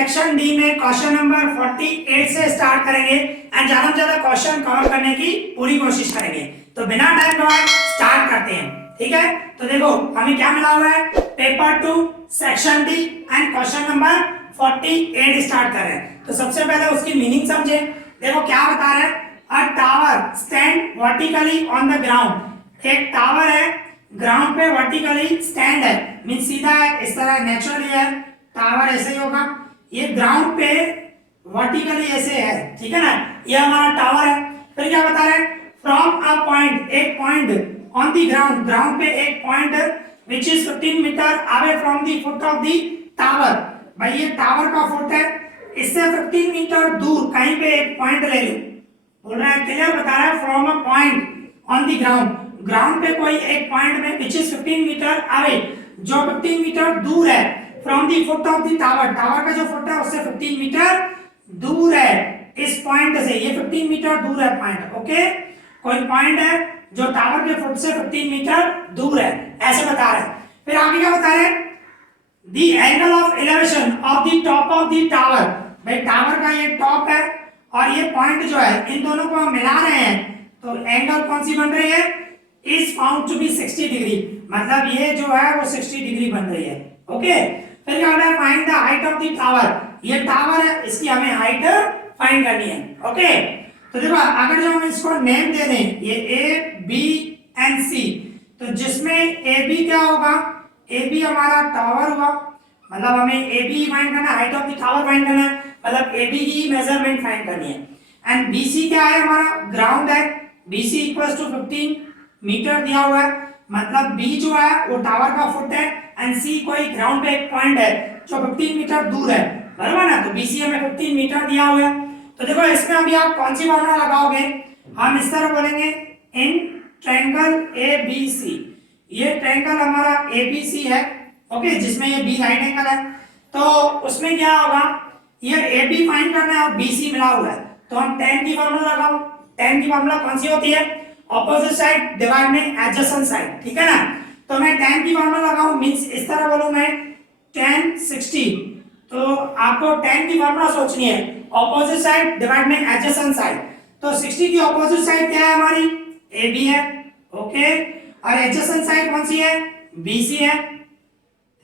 Section D में question number 48 से start करेंगे एंड ज्यादा से ज्यादा क्वेश्चन कवर करने की पूरी कोशिश करेंगे। तो बिना टाइम गवाए स्टार्ट करते हैं, ठीक है। तो देखो हमें क्या मिला हुआ है, paper 2 section D and question number 48 start कर रहे हैं। तो सबसे पहले उसकी मीनिंग समझे। देखो क्या बता रहा है, अ tower stand vertically on the ground. एक टावर है, ग्राउंड पे वर्टिकली स्टैंड है, मीन सीधा है, इस तरह नेचुरली है, टावर ऐसे ही होगा। ये ग्राउंड पे वर्टिकली ऐसे है, ठीक है ना, ये हमारा टावर है। फिर क्या बता रहे हैं, फ्रॉम अ पॉइंट, एक point on the ground, ground पे एक point which is 15 metre away from the foot of the tower. भाई ये टावर का फुट है, इससे 15 मीटर दूर कहीं पे एक पॉइंट ले लो। बोल रहा है, क्लियर बता रहा है, from a point on the ground, ground पे कोई एक पॉइंट में विच इज 15 मीटर अवे, जो 15 मीटर दूर है, from the foot of the tower, tower का जो फुट है उससे 15 मीटर दूर है इस पॉइंट से, ये 15 मीटर दूर है पॉइंट, ओके। कोई पॉइंट है जो टावर के फुट से 15 मीटर दूर है, ऐसे बता रहे हैं। फिर आगे क्या बता रहे हैं, the angle of elevation of the top of the tower. भाई टावर का ये टॉप है और ये पॉइंट जो है, इन दोनों को हम मिला रहे हैं तो एंगल कौन सी बन रही है, is found to be 60 degree, मतलब ये जो है वो 60 डिग्री बन रही है, ओके। फिर क्या होता है, find the height of the tower. ये टावर है, इसकी हमें हाइट फाइंड करनी है, ओके। तो देखो अगर जो हम इसको नेम दे दें, ये ए बी एंड सी, तो जिसमें ए बी क्या होगा, ए बी हमारा टावर हुआ, मतलब हमें ए बी फाइंड करना है, height of the tower find करना है, मतलब ए बी की मेजरमेंट फाइंड करनी है। एंड बी सी क्या है, हमारा ग्राउंड है, B C equals to 15 metre दिया हुआ है, मतलब बी जो है वो टावर का फुट है एंड सी कोई ग्राउंड पे एक पॉइंट है जो 15 मीटर दूर है, बराबर ना। तो बीसी हमें 15 मीटर दिया हुआ है। तो देखो इसमें अभी आप कौन सी फॉर्मूला लगाओगे, हम इस तरह बोलेंगे, in triangle A B C, ये ट्रायंगल हमारा ए बी सी है, ओके, जिसमें ये बी राइट एंगल है। तो उसमें क्या होगा, ये ए बी फाइंड करना है और बी सी मिला हुआ है, तो हम tan की फॉर्मूला लगाओ। tan की फॉर्मूला कौन सी होती है, ऑपोजिट साइड डिवाइड में एडजेसेंट साइड, ठीक है ना। तो मैं tan की फॉर्मूला लगाऊं, मींस इस तरह बोलूं मैं tan 60, तो आपको tan की फॉर्मूला सोचनी है, ऑपोजिट साइड डिवाइड में एडजेसेंट साइड। तो 60 की ऑपोजिट साइड क्या है हमारी, AB है, ओके, और एडजेसेंट साइड कौन सी है, BC है,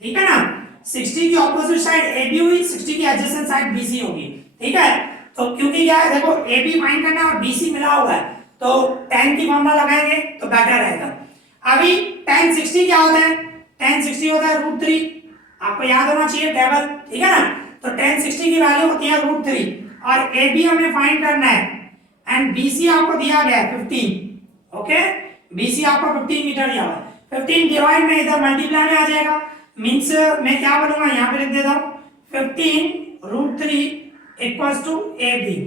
ठीक है ना। 60 की ऑपोजिट साइड AB हुई, 60 की एडजेसेंट साइड BC होगी, ठीक है। तो क्योंकि क्या है, देखो AB फाइंड करना है और BC मिला हुआ है, तो tan की फॉर्मूला लगाएंगे तो बेटर रहेगा। अभी tan 60 क्या होता है, tan 60 होता है √3, आपको याद होना चाहिए टेबल, ठीक है ना। तो tan 60 की वैल्यू होती है √3 और AB हमें फाइंड करना है एंड BC आपको दिया गया है 15, ओके। BC आपको 15 मीटर दिया हुआ है, 15 डिवाइड में इधर मल्टीप्लाई में आ जाएगा, मींस मैं क्या बोलूंगा, यहाँ पे लिख देता हूँ 15 √3 इक्वल्स टू AB,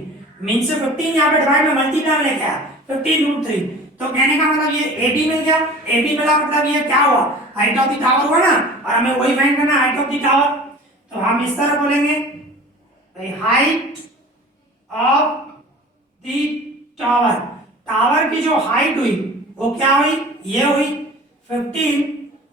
मींस 15 यहाँ पे डिवाइड में मल्टीप्लाई में लेके आया 15 √3, तो कहने का मतलब ये AB मिल गया, AB मिला मतलब ये क्या हुआ, हाइट ऑफ द टावर हुआ ना, और हमें वही फाइंड करना है हाइट ऑफ द टावर। तो हम इस तरह बोलेंगे, height of the tower, tower की जो हाइट हुई वो क्या हुई, ये हुई 15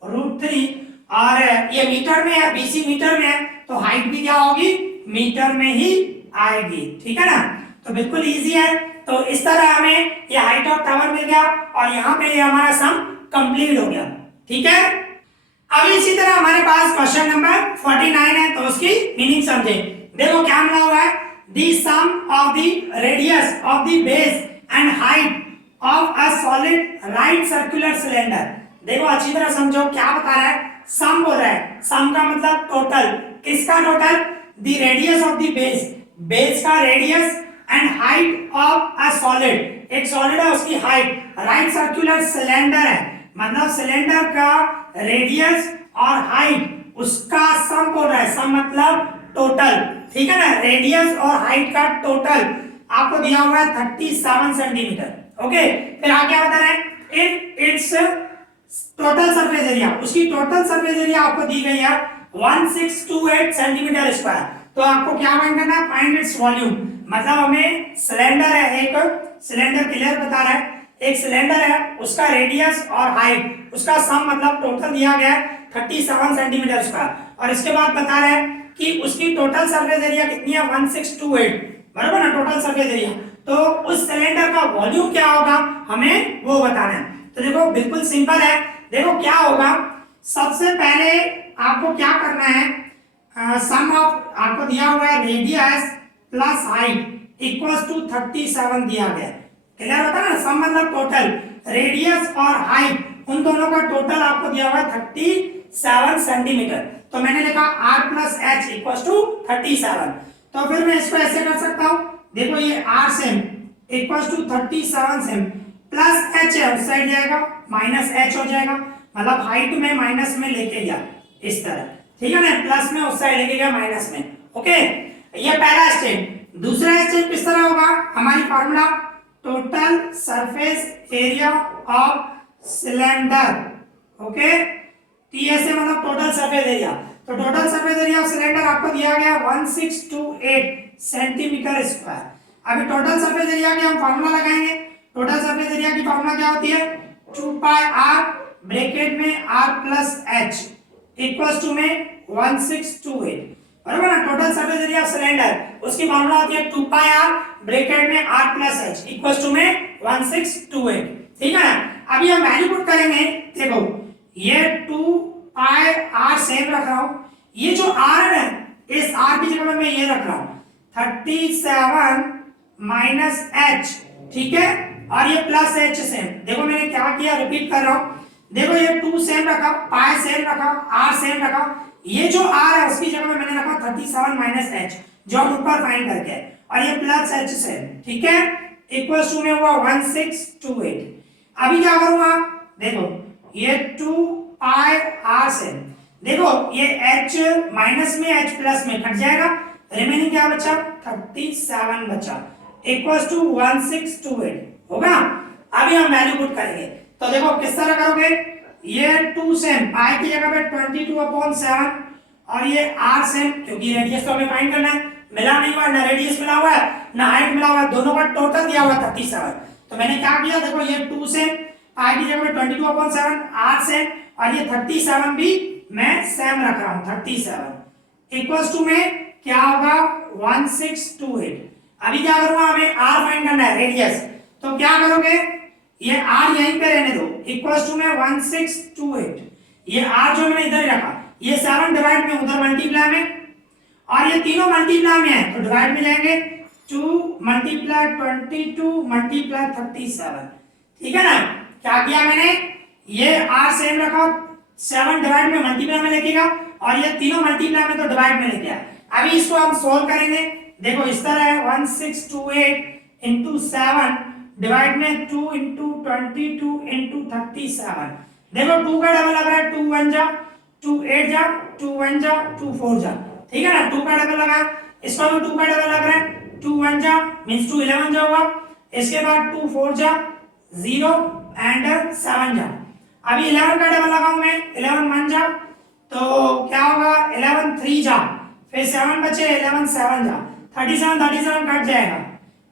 √3, और ये मीटर में है, BC मीटर में है, तो हाइट भी क्या होगी, मीटर में ही आएगी, ठीक है ना। तो बिल्कुल इजी है। तो इस तरह हमें ये हाइट ऑफ टावर मिल गया और यहाँ पे ये हमारा सम कंप्लीट हो गया, ठीक है। अब इसी तरह हमारे पास क्वेश्चन नंबर 49 है, तो उसकी मीनिंग समझे। देखो क्या मिला हुआ है, the sum of the radius of the base and height of a solid right circular cylinder. देखो अच्छी तरह समझो क्या बता रहा है, सम बोल रहा है, सम का मतलब टोटल, किसका total, the radius of the base, base का radius and height of a solid, एक सॉलिड है उसकी हाइट, राइट सर्कुलर सिलेंडर है, मतलब सिलेंडर का रेडियस और हाइट उसका सम बोल रहा है, सम मतलब टोटल, ठीक है ना। रेडियस और हाइट का टोटल आपको दिया हुआ है 37 सेंटीमीटर, ओके। फिर आगे क्या बता रहा है, if it's total surface area, उसकी टोटल सरफेस एरिया आपको दी गई है 1628 सेंटीमीटर स्क्वायर, तो आपको क्या फाइंड करना है, फाइंड इट्स वॉल्यूम, मतलब हमें सिलेंडर है, एक सिलेंडर क्लियर बता रहा है, एक सिलेंडर है, उसका रेडियस और हाइट उसका सम मतलब टोटल दिया गया है 37 सेंटीमीटर स्क्वायर, और इसके बाद बता रहे हैं कि उसकी टोटल सरफेस एरिया कितनी है 1628, बराबर ना, टोटल सरफेस एरिया। तो उस सिलेंडर का वॉल्यूम क्या होगा हमें वो बताना है। तो देखो बिल्कुल सिंपल है, देखो क्या होगा, सबसे पहले आपको क्या करना है, सम ऑफ आपको दिया हुआ है radius plus height equals to 37 दिया गया। क्लियर होता है ना, सम मतलब टोटल, रेडियस और हाइट उन दोनों का टोटल आपको दिया हुआ है 37 सेंटीमीटर। तो मैंने लिखा r plus H equals to 37। तो फिर मैं इसको ऐसे कर सकता हूं, देखो ये r same equals to 37 same plus H है, उस साइड जाएगा माइनस एच हो जाएगा, मतलब हाइट में माइनस में लेके गया इस तरह, ठीक है ना, प्लस में उस साइड लेके गया माइनस में। ओके, ये पहला स्टेप। दूसरा स्टेप किस तरह होगा, हमारी formula total surface area of cylinder, okay, TSA मतलब टोटल सरफेस एरिया। तो total surface area of cylinder आपको दिया गया 1628 सेंटीमीटर स्क्वायर। अभी टोटल सरफेस एरिया की हम फार्मूला लगाएंगे। टोटल सरफेस एरिया की फार्मूला क्या होती है, 2 पाई r ब्रैकेट में r plus h equals to में 1628, बराबर ना। Total surface area of cylinder उसकी फार्मूला होती है 2 पाई r ब्रैकेट में r plus h equals to में 1628, ठीक है ना। अभी हम वैल्यू पुट करेंगे, देखो ये 2 पाई r सेम रख रहा हूं, ये जो r है इस r की जगह मैं ये रख रहा हूं 37 माइनस h, ठीक है, और ये प्लस h सेम। देखो मैंने क्या किया, रिपीट कर रहा हूं, देखो ये 2 सेम रखा, पाई सेम रखा, r सेम रखा, ये जो r है उसकी जगह में मैंने रखा 37 माइनस h जो हम ऊपर फाइंड करके, और ये प्लस h सेम, ठीक है, इक्वल्स टू में हुआ 1628। अभी क्या करूंगा, देखो ये 2 पाई r सेम, देखो ये h माइनस में h प्लस में कट जाएगा, रिमेनिंग क्या बचा 37 बचा, इक्वल्स टू 1628 होगा। अभी हम वैल्यू पुट करेंगे, तो देखो किस तरह करोगे, ये 2 सेम पाई की जगह पे 22/7 और ये r सेम, क्योंकि रेडियस तो हमें फाइंड करना है, मिला नहीं हुआ, ना रेडियस मिला हुआ है ना हाइट मिला हुआ है, दोनों का टोटल दिया हुआ 37। तो मैंने क्या किया, देखो ये 2 सेम पाई की जगह पे 22/7 r सेम और ये 37 भी मैं सेम रख रहा हूं 37 इक्वल्स टू में क्या होगा 1628। अभी क्या करूंगा, हमें r फाइंड करना है रेडियस, तो क्या करोगे, ये r यहीं पे रहने दो, इक्वल्स टू में 1628, ये r जो मैंने इधर ही रखा, ये 7 डिवाइड में उधर मल्टीप्लाई में, और ये तीनों मल्टीप्लाई में है तो डिवाइड में जाएंगे, 2 मल्टीप्लाई 22 मल्टीप्लाई 37, ठीक है ना। क्या किया मैंने, ये r सेम रखा, 7 डिवाइड में मल्टीप्लाई में लेके गया, और ये तीनों मल्टीप्लाई में तो डिवाइड में लेके गया। अभी इसको हम सोल्व करेंगे, देखो इस तरह है 1628 into 7 डिवाइड में 2 into 22 into 37, देखो 2 का डबल लग रहा है, 2 1 जा 2 8 जा 2 1 जा 2 4 जा, ठीक है ना, 2 का डबल लगा, इसका भी 2 का डबल लग रहा है, 2 1 जा मींस 2 11 जा हुआ, इसके बाद 2 4 जा 0 एंड 7 जा। अभी 11 का डबल लगाऊं मैं, 11 1 जा, तो क्या होगा 11 3 जा, फिर 7 बचे 11 7 जा, 37 कट जाएगा,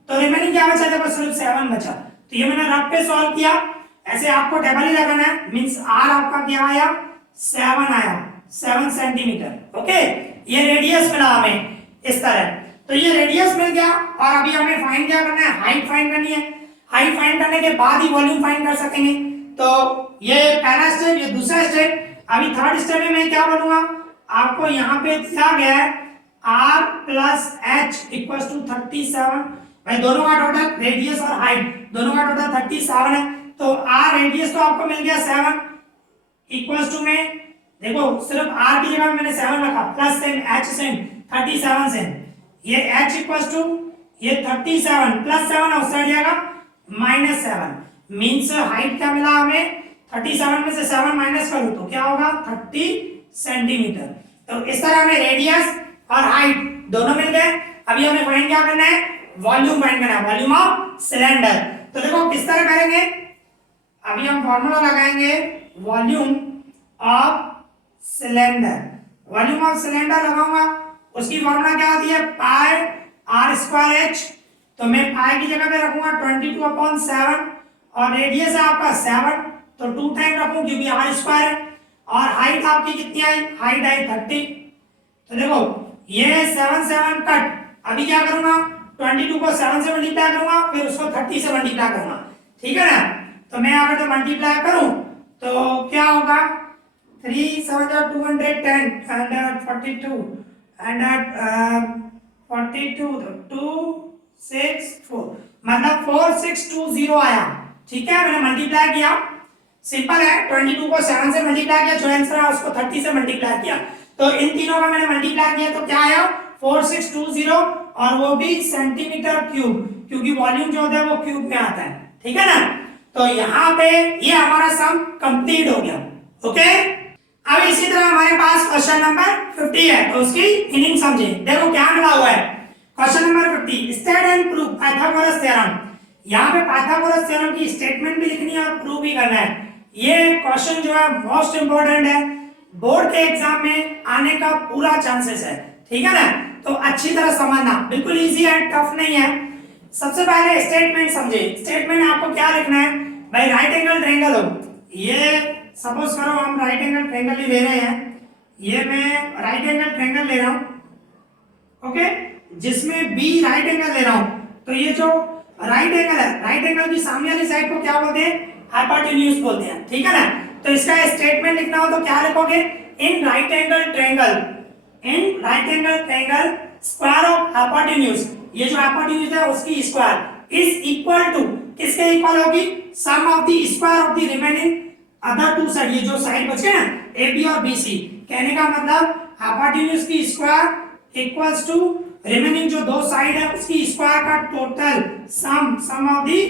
तो रिमेनिंग क्या बचा, देखो सिर्फ 7 बचा। तो ये मैंने रफ पे सॉल्व किया, ऐसे आपको टेबल ही लगाना है, मींस r आपका क्या आया 7 आया, 7 सेंटीमीटर। ओके, ये रेडियस मिला हमें इस तरह, तो ये रेडियस मिल गया, और अभी हमें फाइंड क्या करना है, हाइट फाइंड करनी है। हाइट फाइंड करने के बाद ही वॉल्यूम फाइंड कर सकेंगे। तो ये पहला स्टेप, ये दूसरा स्टेप। अभी थर्ड स्टेप में मैं क्या बोलूंगा, आपको यहाँ पे दिया गया है r plus h equals to 37, भाई दोनों का टोटल रेडियस और हाइट दोनों का टोटल 37 है, तो r रेडियस तो आपको मिल गया 7 इक्वल्स टू में, देखो सिर्फ r की जगह मैंने 7 रखा, plus same h same 37 same, ये h इक्वल्स टू ये 37 प्लस 7 आउटसाइड जाएगा माइनस 7, मींस हाइट क्या मिला हमें 37 में से 7 माइनस करूं तो क्या होगा 30 सेंटीमीटर। तो इस तरह हमें रेडियस और हाइट दोनों मिल गए। अभी हमें फाइंड क्या करना है, वॉल्यूम फाइंड करना है, वॉल्यूम ऑफ सिलेंडर। तो देखो किस तरह करेंगे, अभी हम फॉर्मूला लगाएंगे volume of cylinder. Volume of cylinder लगाऊंगा, उसकी फॉर्मूला क्या होती है, पाई r स्क्वायर h, तो मैं पाई की जगह पे रखूंगा 22/7, और रेडियस है आपका 7, तो 2 टाइम रखूं क्योंकि r स्क्वायर है, और हाइट आपकी कितनी आई, हाइट आई 30। तो देखो ये 7 7 कट, अभी क्या करूंगा 22 को 7 से मल्टीप्लाई करूंगा, फिर उसको 30 से मल्टीप्लाई करूंगा, ठीक है ना। तो मैं अगर तो मल्टीप्लाई करूं तो क्या होगा 3 7 210 and 42 and 42 तो 264 मतलब 4620 आया, ठीक है। मैंने मल्टीप्लाई किया, सिंपल है, 22 को 7 से मल्टीप्लाई किया, जो आंसर है उसको 30 से मल्टीप्लाई किया, तो इन तीनों का मैंने मल्टीप्लाई किया तो क्या आया 4620, और वो भी सेंटीमीटर क्यूब, क्योंकि वॉल्यूम जो होता है वो क्यूब में आता है, ठीक है ना। तो यहाँ पे ये हमारा सम कंप्लीट हो गया, ओके। अब इसी तरह हमारे पास क्वेश्चन नंबर 50 है, तो उसकी मीनिंग समझे। देखो क्या मिला हुआ है, question number 50, state and prove Pythagoras theorem. यहाँ पे पाइथागोरस थ्योरम की स्टेटमेंट भी लिखनी है और प्रूव भी करना है। ये क्वेश्चन जो है मोस्ट इंपॉर्टेंट है, बोर्ड के एग्जाम में आने का पूरा चांसेस है, ठीक है ना। तो अच्छी तरह समझना, बिल्कुल इजी है, टफ नहीं है। सबसे पहले स्टेटमेंट समझे। स्टेटमेंट में आपको क्या लिखना है भाई, राइट एंगल ट्रायंगल हो, ये सपोज करो हम राइट एंगल ट्रायंगल ही ले रहे हैं, ये मैं राइट एंगल ट्रायंगल ले रहा हूं, ओके, जिसमें बी राइट एंगल ले रहा हूं। तो ये जो राइट एंगल है, राइट एंगल की सामने वाली साइड को क्या बोलते हैं, हाइपोटेन्यूज बोलते हैं, ठीक है ना। तो इसका स्टेटमेंट लिखना हो तो क्या लिखोगे, in right angle triangle, in right angle triangle square of hypotenuse, ये जो हाइपोटेन्यूज है उसकी स्क्वायर इज इक्वल टू, किसके इक्वल होगी, sum of the square of the remaining other two side, ये जो साइड बचे ना ए बी और बी सी, कहने का मतलब हाइपोटेन्यूज की स्क्वायर इक्वल्स टू रिमेनिंग जो दो साइड है उसकी स्क्वायर का total sum of the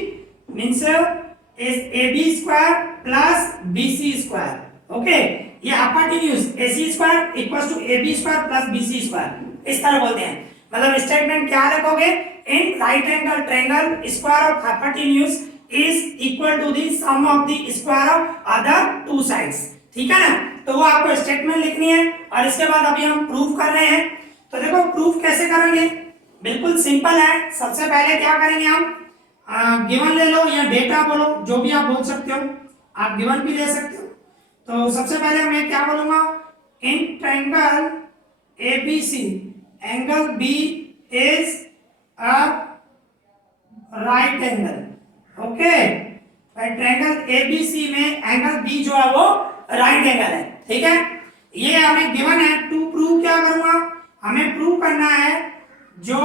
means is A B square plus B C square, okay. ये hypotenuse A C square equals to A B square plus B C square, इस तरह बोलते हैं। मतलब स्टेटमेंट क्या लिखोगे, in right angle triangle square of hypotenuse is equal to the sum of the square of other two sides, ठीक है ना। तो वो आपको स्टेटमेंट लिखनी है, और इसके बाद अभी हम प्रूफ कर रहे हैं। तो देखो प्रूफ कैसे करेंगे, बिल्कुल सिंपल है। सबसे पहले क्या करेंगे हम, गिवन ले लो या डेटा बोलो, जो भी आप बोल सकते हो, आप गिवन भी ले सकते हो। तो सबसे पहले मैं क्या बोलूंगा, in triangle ABC angle B is a right angle, okay. Triangle ABC में एंगल बी जो है वो राइट एंगल है, ठीक है। ये हमें गिवन है। टू प्रूव क्या करूंगा, हमें प्रूव करना है जो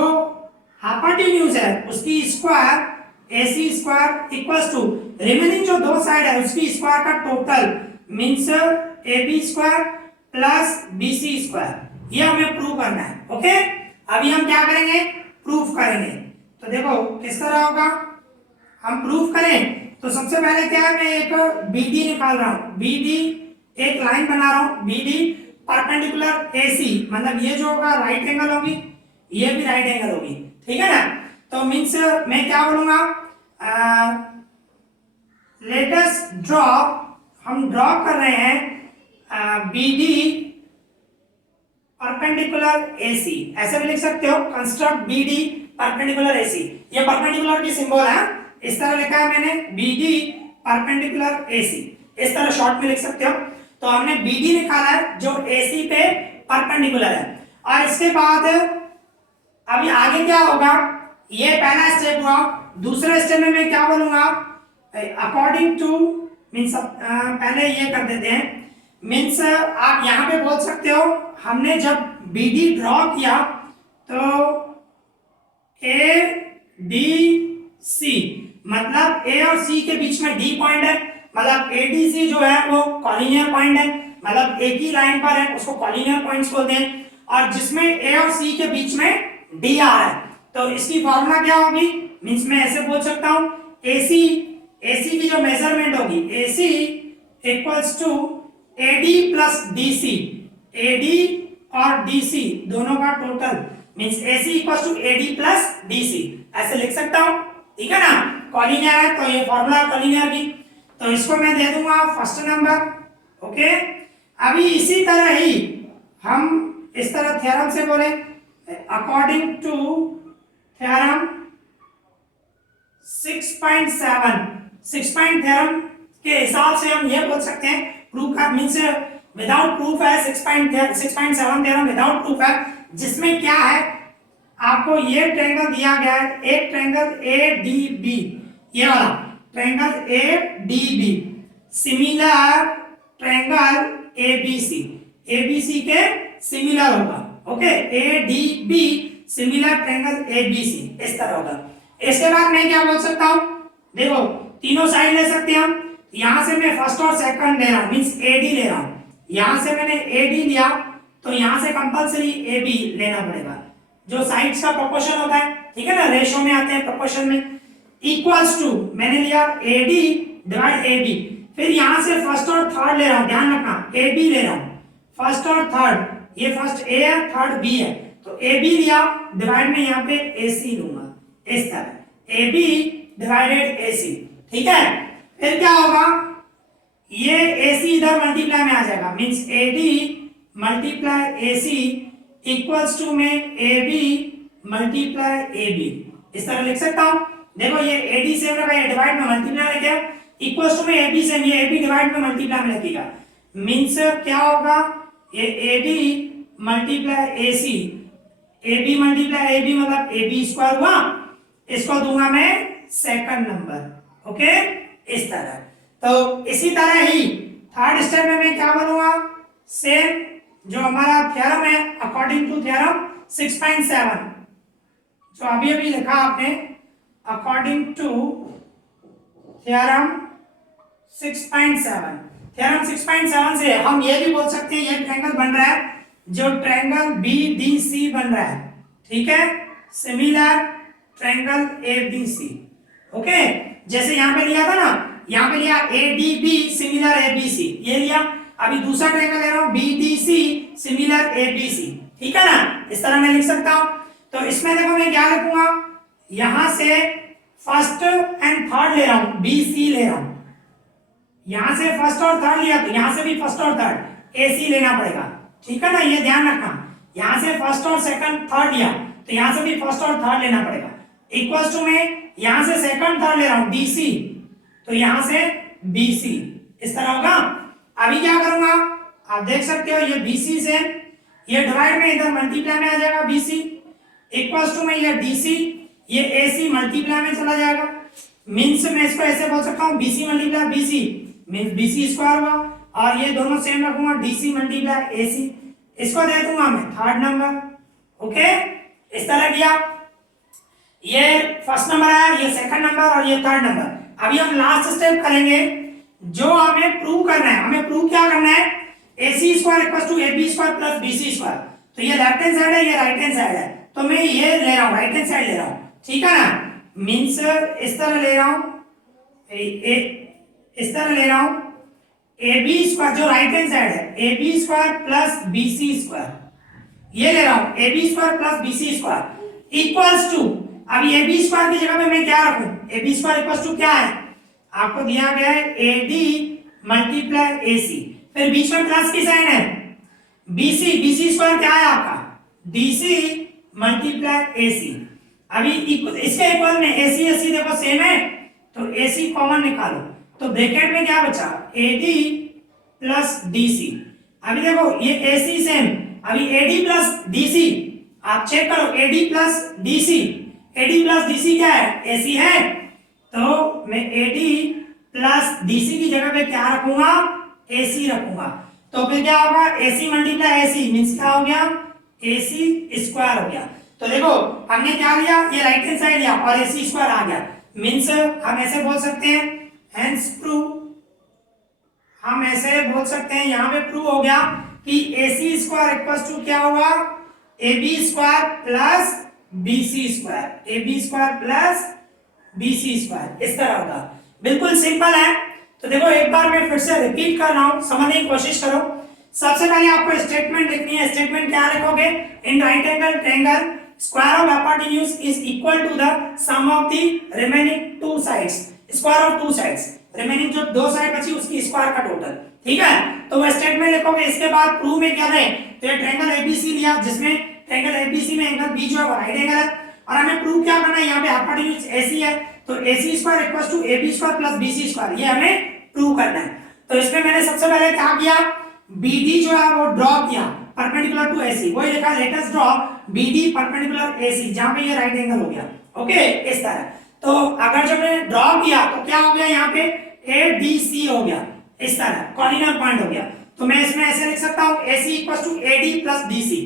हाइपोटेन्यूज है उसकी square AC square equals to remaining जो दो साइड है उसकी स्क्वायर का total means AB square plus BC square, ये हमें प्रूव करना है, ओके। अभी हम क्या करेंगे, प्रूफ करेंगे। तो देखो किस तरह होगा, हम प्रूफ करें तो सबसे पहले क्या है, मैं एक BD निकाल रहा हूं, BD एक लाइन बना रहा हूं, BD परपेंडिकुलर AC, मतलब ये जो होगा राइट एंगल होगी, ये भी राइट एंगल होगी, ठीक है ना। तो मींस मैं क्या बोलूंगा, लेट अस ड्रॉ, हम ड्रॉ कर रहे हैं BD परपेंडिकुलर AC, ऐसे भी लिख सकते हो, कंस्ट्रक्ट BD परपेंडिकुलर AC, ये परपेंडिकुलर की सिंबल है, इस तरह लिखा है मैंने BD परपेंडिकुलर AC, इस तरह शॉर्ट में लिख सकते हो। तो हमने BD निकाला है जो AC पे परपेंडिकुलर है, और इसके बाद अभी आगे क्या होगा, ये पहला स्टेप हुआ। दूसरे स्टेप में मैं क्या बोलूंगा, अकॉर्डिंग टू मींस पहले ये कर देते हैं, मींस आप यहाँ पे बोल सकते हो, हमने जब BD ड्रॉ किया तो ADC मतलब A और C के बीच में D पॉइंट है, मतलब ADC जो है वो कॉलिनियर पॉइंट है, मतलब एक ही लाइन पर है, उसको कॉलिनियर पॉइंट्स बोलते हैं। और जिसमें A और C के बीच में D आ रहा है, तो इसकी फॉर्मूला क्या होगी, मींस मैं ऐसे बोल सकता हूं, AC की जो मेजरमेंट होगी AC equals to AD plus DC, AD और DC दोनों का total means AC equals to AD plus DC, ऐसे लिख सकता हूं, ठीक है ना। कॉलिनियर है तो ये फॉर्मूला कॉलिनियर की, तो इसको मैं दे दूंगा फर्स्ट नंबर, ओके। अभी इसी तरह ही हम इस तरह थ्योरम से बोले, अकॉर्डिंग टू थ्योरम 6.7 थ्योरम के हिसाब से हम ये बोल सकते हैं, प्रूफ का मींस विदाउट प्रूफ है 6.7 थ्योरम विदाउट प्रूफ है, जिसमें क्या है आपको ये ट्रायंगल दिया गया है, एक ट्रायंगल ADB, ये वाला triangle ADB similar triangle ABC के सिमिलर होगा, okay, ADB similar triangle ABC इस तरह होगा। इसके बाद मैं क्या बोल सकता हूं, देखो तीनों साइड ले सकते हैं हम, यहां से मैं फर्स्ट और सेकंड ले रहा हूं, मींस AD ले रहा हूं, यहां से मैंने AD लिया तो यहां से कंपलसरी AB लेना पड़ेगा, जो साइड्स का प्रोपोर्शन होता है, ठीक है ना, रेशो में आते हैं प्रोपोर्शन में, इक्वल्स टू मैंने लिया AD डिवाइड AB, फिर यहां से फर्स्ट और थर्ड ले रहा हूं, ध्यान रखना AB ले रहा हूं, फर्स्ट और थर्ड, ये फर्स्ट A है थर्ड B है, तो AB लिया डिवाइड में यहां पे AC लूंगा, इस तरह AB डिवाइडेड AC, ठीक है। फिर क्या होगा, ये AC इधर मल्टीप्लाई में आ जाएगा, means AD multiply AC equals to में AB मल्टीप्लाई AB, इस तरह लिख सकता हूं। देखो ये AD सेम रखा, ये डिवाइड में मल्टीप्लाई में गया, इक्वल्स टू में AB सेम, ये AB डिवाइड में मल्टीप्लाई में लगेगा, मींस क्या होगा, ये AD multiply AC, AB multiply AB मतलब AB स्क्वायर हुआ, इसको दूंगा मैं सेकंड नंबर, ओके, इस तरह। तो इसी तरह ही थर्ड स्टेप में मैं क्या बनूंगा, सेम जो हमारा थ्योरम है अकॉर्डिंग टू थ्योरम 6.7, जो अभी अभी लिखा आपने अकॉर्डिंग टू थ्योरम 6.7, थ्योरम 6.7 से हम ये भी बोल सकते हैं ये ट्रायंगल बन रहा है, जो ट्रायंगल BDC बन रहा है, ठीक है, सिमिलर ट्रायंगल ABC, ओके, जैसे यहां पे लिया था ना, यहां पे लिया ADB सिमिलर ABC, ये लिया, अभी दूसरा ट्रायंगल ले रहा हूं BDC सिमिलर ABC, ठीक है ना, इस तरह मैं लिख सकता हूं। तो इसमें देखो मैं क्या लिखूंगा, यहां से फर्स्ट एंड थर्ड ले रहा हूं, BC ले रहा हूं, यहां से फर्स्ट और थर्ड लिया तो यहां से भी फर्स्ट और थर्ड AC लेना पड़ेगा, ठीक है ना, ये ध्यान रखना, यहां से फर्स्ट और सेकंड थर्ड लिया तो यहां से भी फर्स्ट और थर्ड लेना पड़ेगा, इक्वल्स टू में यहां से सेकंड थर्ड ले रहा हूं DC, तो यहां से BC, इस तरह होगा। अभी क्या करूंगा, आप देख सकते हो ये BC से ये डिवाइड में इधर मल्टीप्लाई में आ जाएगा BC, इक्वल्स टू में ये DC, ये AC मल्टीप्लाई में चला जाएगा, मींस मैं इसको ऐसे बोल सकता हूं BC multiply BC means BC square हुआ, और ये दोनों सेम रखूंगा DC मल्टीप्लाई AC, इसको दे दूंगा मैं थर्ड नंबर, ओके, इस तरह किया, ये फर्स्ट नंबर है, ये सेकंड नंबर और ये थर्ड नंबर। अभी हम लास्ट स्टेप करेंगे, जो हमें प्रूव करना है, हमें प्रूव क्या करना है, AC square equals to AB square plus BC square, तो ये लेफ्ट हैंड साइड है, ये राइट हैंड साइड है, तो मैं ये ले रहा हूं, राइट हैंड साइड ले रहा हूं, ठीक है ना, मींस इस तरह ले रहा हूं, इस तरह ले रहा हूं, AB स्क्वायर जो राइट हैंड साइड है AB square plus BC square, ये ले रहा हूं AB square plus BC square equals to, अभी AB स्क्वायर की जगह पे मैं क्या रखूं, AB स्क्वायर इक्वल्स टू क्या है, आपको दिया गया है AD मल्टीप्लाई AC, फिर बीच में प्लस की साइन है BC स्क्वायर क्या है आपका DC मल्टीप्लाई AC, अभी इसके इक्वल में AC देखो सेम है, तो AC कॉमन निकालो, तो ब्रैकेट में क्या बचा AD प्लस DC, अभी देखो ये AC सेम, अभी AD प्लस DC, आप चेक करो AD प्लस DC क्या है AC है, तो मैं AD प्लस DC की जगह पे क्या रखूंगा AC रखूंगा, तो फिर क्या होगा AC मल्टीप्लाई AC मींस क्या हो गया AC स्क्वायर हो गया। तो देखो हमने क्या लिया, ये राइट हैंड साइड लिया और AC स्क्वायर आ गया, मींस हम ऐसे बोल सकते हैं, हेंस प्रूव, हम ऐसे बोल सकते हैं, यहां पे प्रूव हो गया कि AC स्क्वायर इक्वल्स टू क्या हुआ AB square plus BC square, AB square plus BC square, इस तरह होगा, बिल्कुल सिंपल है। तो देखो एक बार मैं फिर से रिपीट कर रहा हूं, समझने की कोशिश करो। सबसे पहले आपको स्टेटमेंट लिखनी है, स्टेटमेंट क्या लिखोगे, in right angle triangle square of hypotenuse is equal to the sum of the remaining two sides, square of two sides, remaining जो दो साइड बची उसकी स्क्वायर का टोटल, ठीक है, तो वो स्टेटमेंट लिखोगे। इसके बाद प्रूव में क्या है, तो ये ट्रायंगल ABC लिया जिसमें ट्रायंगल ABC में एंगल B जो है वो राइट एंगल है, और हमें प्रूव क्या करना है, यहाँ पे हाइपोटेन्यूज AC है, तो AC square equals to AB square plus BC square, ये हमें प्रूव करना है। तो इसमें मैंने सबसे पहले क्या किया, BD जो है वो ड्रॉ किया परपेंडिकुलर टू AC, वही लिखा let us draw BD perpendicular AC, जहां पे ये राइट एंगल हो गया। ओके, इस तरह। तो अगर जब मैंने ड्रॉ किया तो क्या हो गया, यहाँ पे ADC हो गया, इस तरह कॉर्डिनल पॉइंट हो गया। तो मैं इसमें ऐसे लिख सकता हूँ AC equals to AD plus DC,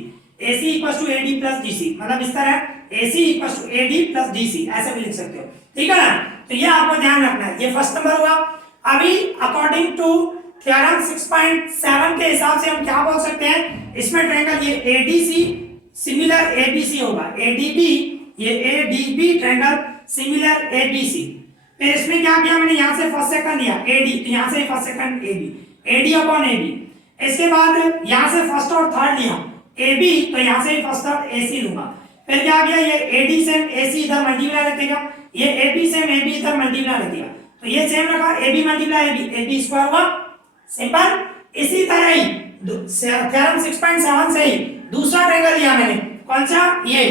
AC equals to AD plus DC, मतलब इस तरह AC equals to AD plus DC, ऐसे भी लिख सकते हो, ठीक है ना। तो ये आपको ध्यान रखना है, ये फर्स्ट नंबर हुआ। अभी अकॉर्डिंग टू थ्योरम 6.7 के हिसाब से हम क्या बोल सकते हैं, इसमें ट्रायंगल ये ADC सिमिलर ABC होगा, ADB, ये ADB ट्रायंगल सिमिलर ABC। फिर इसमें क्या किया मैंने, यहां से फर्स्ट सेकंड लिया AD, तो यहां से first second AB, AD upon AB। इसके बाद यहां से फर्स्ट और थर्ड लिया AB, तो यहां से फर्स्ट और AC लूंगा। फिर क्या किया, ये AD सेम AC इधर मल्टीप्लाई रखेगा, ये AB सेम AB इधर मल्टीप्लाई रखेगा, तो ये सेम रखा AB multiply AB, AB square हुआ, सिंपल। इसी तरह ही थ्योरम 6.7 से ही दूसरा ट्रायंगल लिया मैंने, कौन सा, ये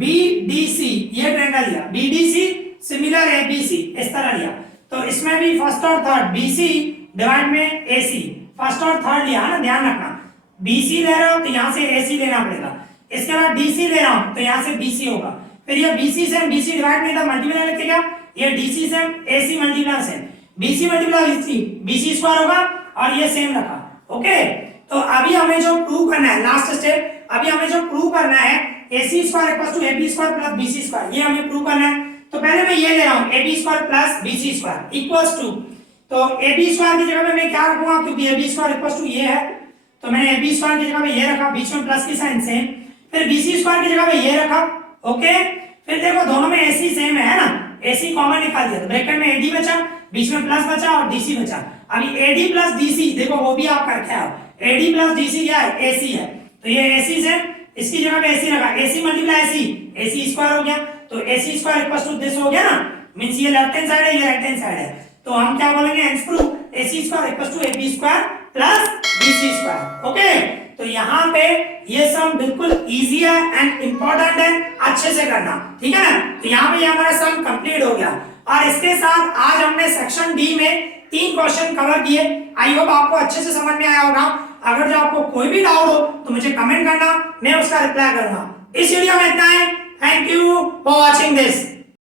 BDC, ये ट्रायंगल लिया BDC सिमिलर ABC, इस तरह लिया। तो इसमें भी फर्स्ट और थर्ड BC डिवाइड में AC, फर्स्ट और थर्ड लिया है ना, ध्यान रखना। BC ले रहा हूं तो यहां से AC लेना पड़ेगा, इसके बाद DC ले रहा हूं तो यहां से BC होगा, फिर ये BC से BC डिवाइड में इधर मल्टीप्लाई लिखेगा, ये DC से AC मल्टीप्लाई से BC मल्टीप्लाई BC स्क्वायर होगा, और ये सेम रखा। ओके, तो अभी हमें जो प्रूव करना है, लास्ट स्टेप, अभी हमें जो प्रूव करना है AC square equals to AB square plus BC square, ये हमें प्रूव करना है। तो पहले मैं ये ले रहा हूं AB square plus BC square equals to, तो AB स्क्वायर की जगह पे मैं क्या रखूंगा, क्योंकि AB स्क्वायर इक्वल्स टू ये है, तो मैंने AB स्क्वायर की जगह पे ये रखा, बीच में प्लस की साइन सेम, फिर BC स्क्वायर की जगह पे ये रखा। ओके, फिर देखो दोनों में AC सेम है ना, AC कॉमन निकाल दिया, तो ब्रैकेट में AD बचा, बीच में प्लस बचा और DC बचा। अभी AD प्लस DC देखो वो भी आप करके आओ, AD प्लस DC क्या है, AC है, तो ये AC से इसकी जगह पे AC रखा, AC मल्टीप्लाई AC स्क्वायर हो गया, तो AC square equals to this हो गया ना, मींस ये लेफ्ट हैंड साइड है, ये राइट हैंड साइड है, तो हम क्या बोलेंगे, hence prove AC square equals to AB square plus BC square. Okay, तो यहाँ पे ये सम बिल्कुल इजी है एंड इंपॉर्टेंट है, अच्छे से करना, ठीक है ना। तो यहाँ पे ये हमारा सम कंप्लीट हो गया, और इसके साथ आज हमने सेक्शन डी में 3 क्वेश्चन कवर किए। आई होप आपको अच्छे से समझ में आया होगा। अगर जो आपको कोई भी डाउट हो तो मुझे कमेंट करना, मैं उसका रिप्लाई करूंगा। इस वीडियो में इतना है, thank you for watching this.